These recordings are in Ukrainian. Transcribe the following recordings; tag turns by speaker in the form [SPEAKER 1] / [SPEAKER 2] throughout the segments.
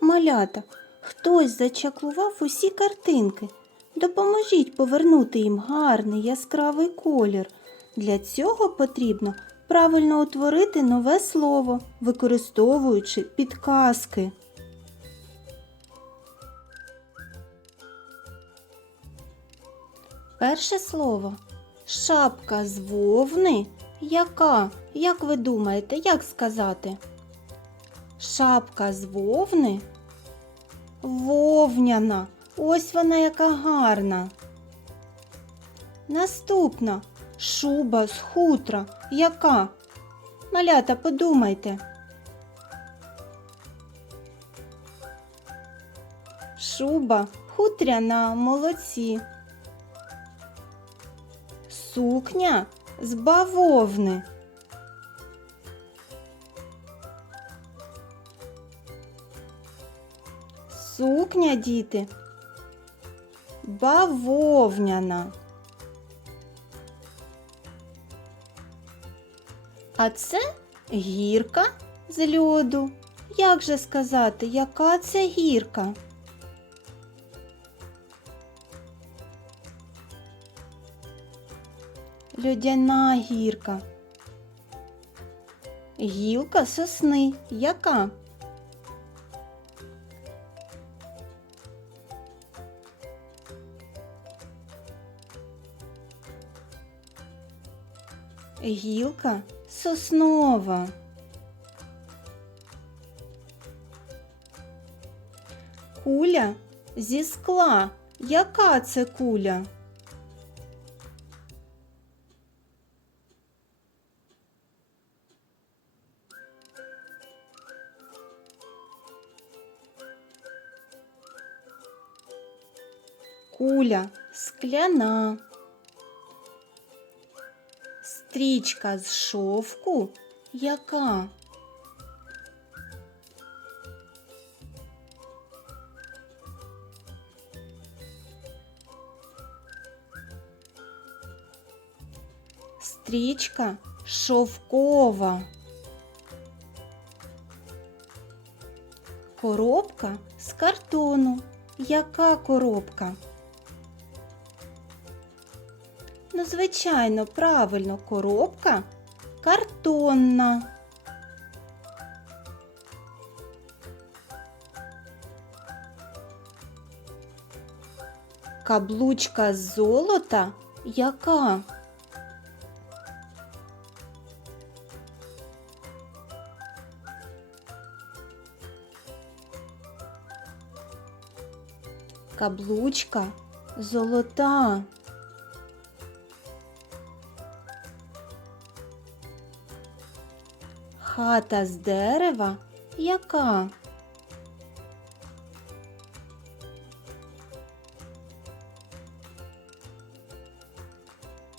[SPEAKER 1] Малята, хтось зачаклував усі картинки. Допоможіть повернути їм гарний яскравий колір. Для цього потрібно правильно утворити нове слово, використовуючи підказки. Перше слово шапка з вовни. Яка? Як ви думаєте, як сказати? Шапка з вовни? Вовняна. Ось вона яка гарна. Наступна шуба з хутра. Яка? Малята, подумайте. Шуба хутряна, молодці. Сукня з бавовни. Сукня, діти, бавовняна. А це гірка з льоду. Як же сказати, яка це гірка? Льодяна гірка. Гілка сосни. Яка? Гілка соснова. Куля зі скла. Яка це куля? Куля скляна. Стрічка з шовку яка? Стрічка шовкова. Коробка з картону. Яка коробка? Ну, звичайно, правильно, коробка картонна. Каблучка з золота яка? Каблучка золота. Хата з дерева яка?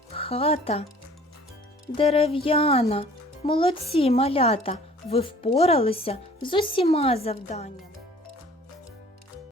[SPEAKER 1] Хата дерев'яна. Молодці малята, ви впоралися з усіма завданнями.